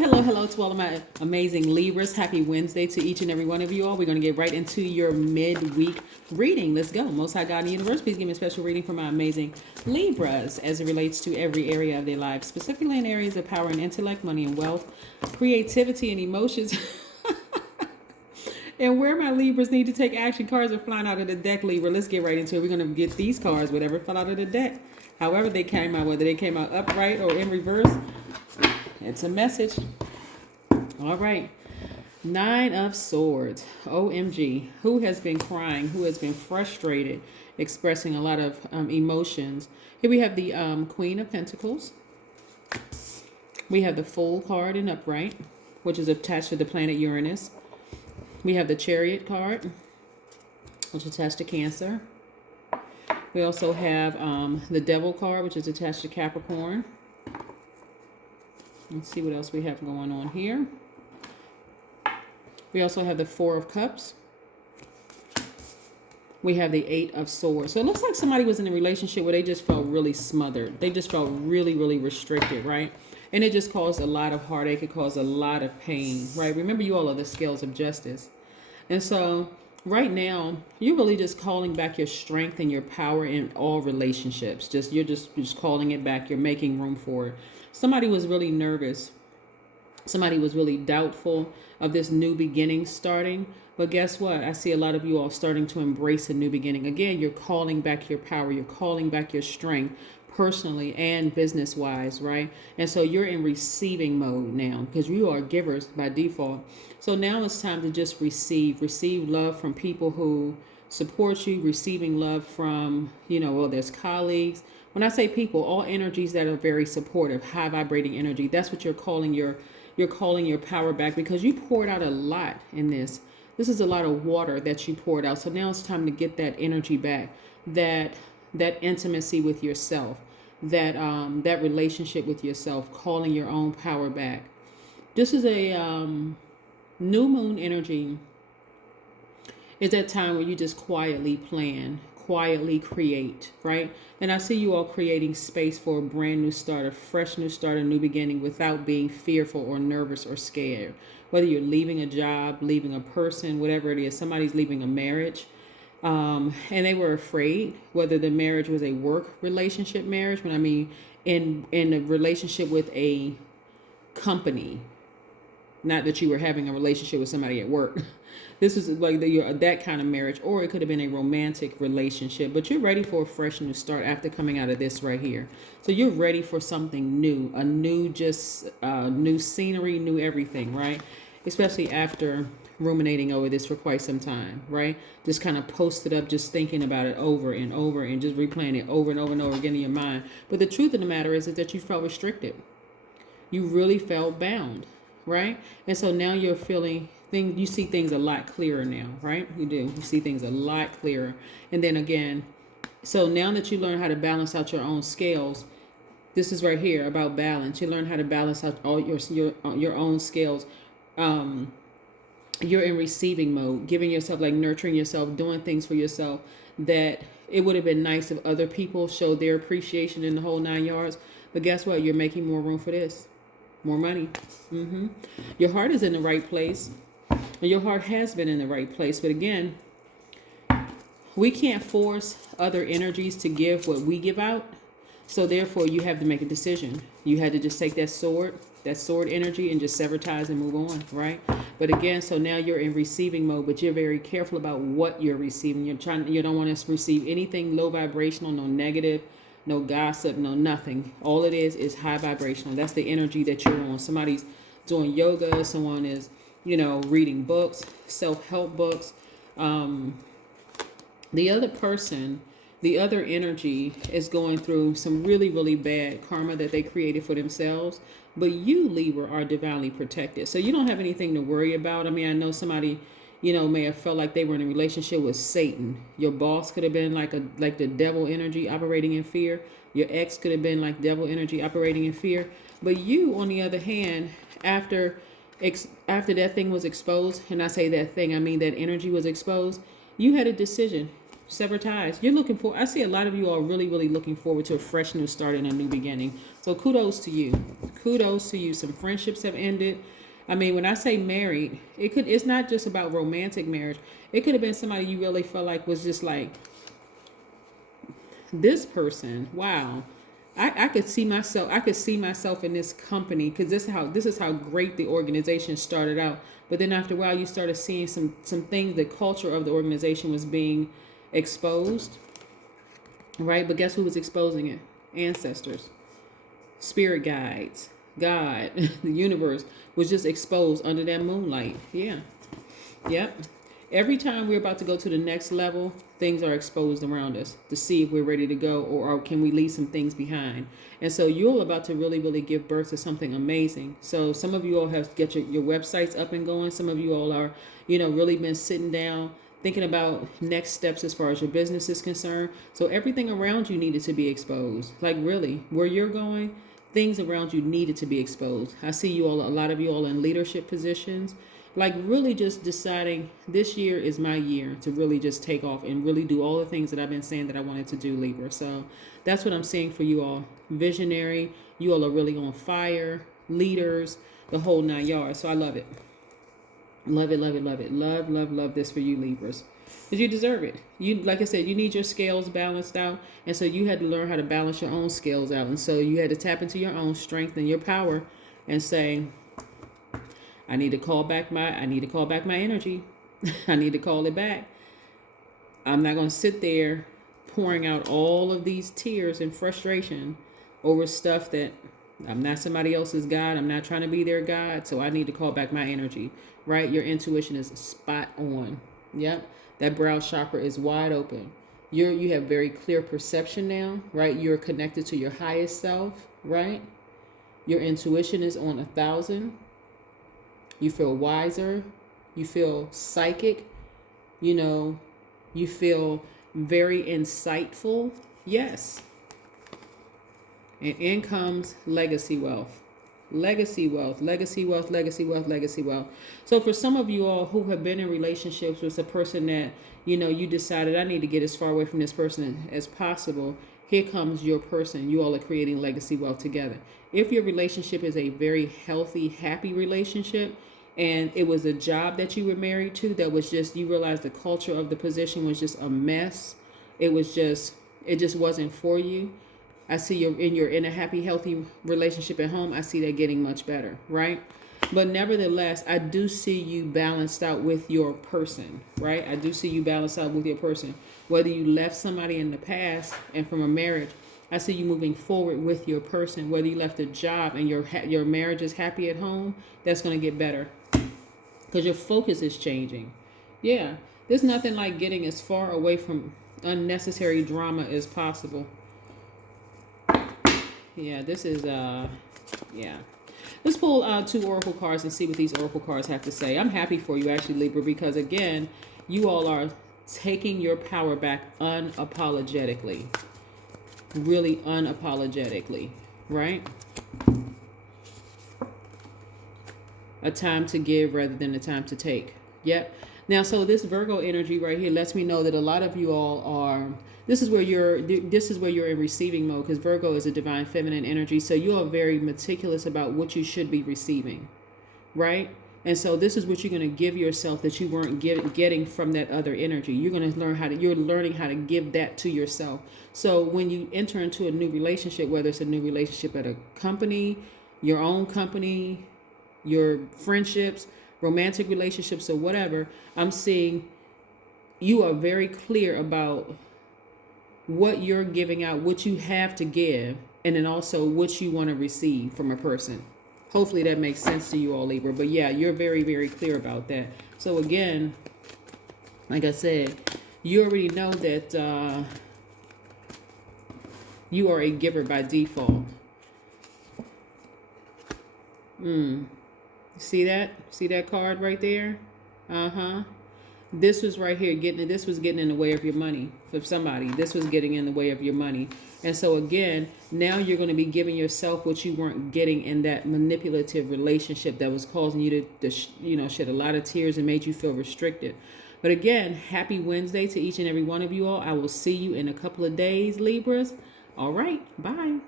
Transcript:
Hello to all of my amazing Libras. Happy Wednesday to each and every one of you all. We're going to get right into your midweek reading. Let's go. Most High God in the universe, please give me a special reading for my amazing Libras as it relates to every area of their lives, specifically in areas of power and intellect, money and wealth, creativity and emotions. And where my Libras need to take action. Cards are flying out of the deck, Libra. Let's get right into it. We're going to get these cards, whatever fell out of the deck. However they came out, whether they came out upright or in reverse, it's a message. All right. 9 of Swords. OMG. Who has been crying? Who has been frustrated? Expressing a lot of emotions. Here we have the Queen of Pentacles. We have the Fool card in upright, which is attached to the planet Uranus. We have the Chariot card, which is attached to Cancer. We also have the Devil card, which is attached to Capricorn. Let's see what else we have going on here. We also have the 4 of Cups. We have the 8 of Swords. So it looks like somebody was in a relationship where they just felt really smothered. They just felt really, really restricted, right? And it just caused a lot of heartache. It caused a lot of pain, right? Remember, you all are the scales of justice. And so right now, you're really just calling back your strength and your power in all relationships. You're just calling it back. You're making room for it. Somebody was really nervous. Somebody was really doubtful of this new beginning starting. But guess what? I see a lot of you all starting to embrace a new beginning. Again, you're calling back your power. You're calling back your strength personally and business-wise, right? And so you're in receiving mode now because you are givers by default. So now it's time to just receive love from people who support you, receiving love from, there's colleagues. When I say people, all energies that are very supportive, high vibrating energy, that's what you're calling your power back, because you poured out a lot in this. This is a lot of water that you poured out. So now it's time to get that energy back, that intimacy with yourself, that relationship with yourself, calling your own power back. This is a new moon energy. Is that time where you just quietly plan, quietly create, right? And I see you all creating space for a brand new start, a fresh new start, a new beginning, without being fearful or nervous or scared. Whether you're leaving a job, leaving a person, whatever it is, somebody's leaving a marriage, and they were afraid whether the marriage was a work relationship marriage. When I mean in a relationship with a company, not that you were having a relationship with somebody at work. This is like that kind of marriage, or it could have been a romantic relationship, but you're ready for a fresh new start after coming out of this right here. So you're ready for something new, a new, new scenery, new everything, right? Especially after ruminating over this for quite some time, right? Just kind of posted up, just thinking about it over and over and just replaying it over and over and over again in your mind. But the truth of the matter is that you felt restricted. You really felt bound, right? And so now you're feeling things, you see things a lot clearer now, right? You do. You see things a lot clearer. And then again, so now that you learn how to balance out your own scales, this is right here about balance. You learn how to balance out all your own scales. You're in receiving mode, giving yourself, like nurturing yourself, doing things for yourself that it would have been nice if other people showed their appreciation in the whole 9 yards. But guess what? You're making more room for this. More money. Your heart is in the right place. And your heart has been in the right place. But again, we can't force other energies to give what we give out. So therefore, you have to make a decision. You had to just take that sword energy and just sever ties and move on, right? But again, so now you're in receiving mode, but you're very careful about what you're receiving. You don't want to receive anything low vibrational, no negative, no gossip, no nothing. All it is high vibrational. That's the energy that you're on. Somebody's doing yoga. Someone is, reading books, self-help books. The other energy is going through some really, really bad karma that they created for themselves. But you, Libra, are divinely protected. So you don't have anything to worry about. I mean, I know somebody, may have felt like they were in a relationship with Satan. Your boss could have been like the devil energy operating in fear. Your ex could have been like devil energy operating in fear. But you, on the other hand, after that thing was exposed, and I say that thing, I mean that energy was exposed, you had a decision. Sever ties. You're looking for, I see a lot of you are really, really looking forward to a fresh new start and a new beginning. So kudos to you. Kudos to you. Some friendships have ended. I mean, when I say married, it's not just about romantic marriage. It could have been somebody you really felt like was just like, this person, wow. I could see myself in this company, because this is how great the organization started out. But then after a while, you started seeing some things. The culture of the organization was being exposed, right? But guess who was exposing it? Ancestors, spirit guides, God, the universe was just exposed under that moonlight. Yeah. Yep. Every time we're about to go to the next level, things are exposed around us to see if we're ready to go, or can we leave some things behind. And so you're all about to really, really give birth to something amazing. So some of you all have get your websites up and going. Some of you all are, really been sitting down thinking about next steps as far as your business is concerned. So everything around you needed to be exposed. Like really, where you're going, things around you needed to be exposed. I see you all, a lot of you all in leadership positions. Like really just deciding this year is my year to really just take off and really do all the things that I've been saying that I wanted to do, Libra. So that's what I'm seeing for you all. Visionary. You all are really on fire. Leaders. The whole 9 yards. So I love it. Love it, love it, love it. Love, love, love this for you, Libras. Because you deserve it. You, like I said, you need your scales balanced out. And so you had to learn how to balance your own scales out. And so you had to tap into your own strength and your power and say, I need to call back my energy. I need to call it back. I'm not going to sit there pouring out all of these tears and frustration over stuff that I'm not somebody else's God. I'm not trying to be their God. So I need to call back my energy, right? Your intuition is spot on. Yep. That brow chakra is wide open. You have very clear perception now, right? You're connected to your highest self, right? Your intuition is on 1,000. You feel wiser. You feel psychic. You feel very insightful. Yes. And in comes legacy wealth. Legacy wealth, legacy wealth, legacy wealth, legacy wealth. So for some of you all who have been in relationships with a person that, you decided I need to get as far away from this person as possible, here comes your person. You all are creating legacy wealth together. If your relationship is a very healthy, happy relationship, and it was a job that you were married to that was just, you realized the culture of the position was just a mess. It just wasn't for you. I see you're in a happy, healthy relationship at home. I see that getting much better, right? But nevertheless, I do see you balanced out with your person, right? I do see you balanced out with your person. Whether you left somebody in the past and from a marriage, I see you moving forward with your person. Whether you left a job and your marriage is happy at home, that's going to get better because your focus is changing. Yeah, there's nothing like getting as far away from unnecessary drama as possible. Yeah, this is, yeah. Let's pull 2 oracle cards and see what these oracle cards have to say. I'm happy for you, actually, Libra, because, again, you all are taking your power back unapologetically. Really unapologetically, right? A time to give rather than a time to take. Yep. Now, so this Virgo energy right here lets me know that a lot of you all are, this is where you're in receiving mode, because Virgo is a divine feminine energy. So you are very meticulous about what you should be receiving, right? And so this is what you're going to give yourself that you weren't getting from that other energy. You're going to you're learning how to give that to yourself. So when you enter into a new relationship, whether it's a new relationship at a company, your own company, your friendships, romantic relationships, or whatever, I'm seeing you are very clear about what you're giving out, what you have to give, and then also what you want to receive from a person. Hopefully that makes sense to you all, Libra. But yeah, you're very, very clear about that. So again, like I said, you already know that you are a giver by default. See that? See that card right there? This was right here this was getting in the way of your money for somebody. This was getting in the way of your money. And so again, now you're going to be giving yourself what you weren't getting in that manipulative relationship that was causing you to shed a lot of tears and made you feel restricted. But again, happy Wednesday to each and every one of you all. I will see you in a couple of days, Libras. All right. Bye.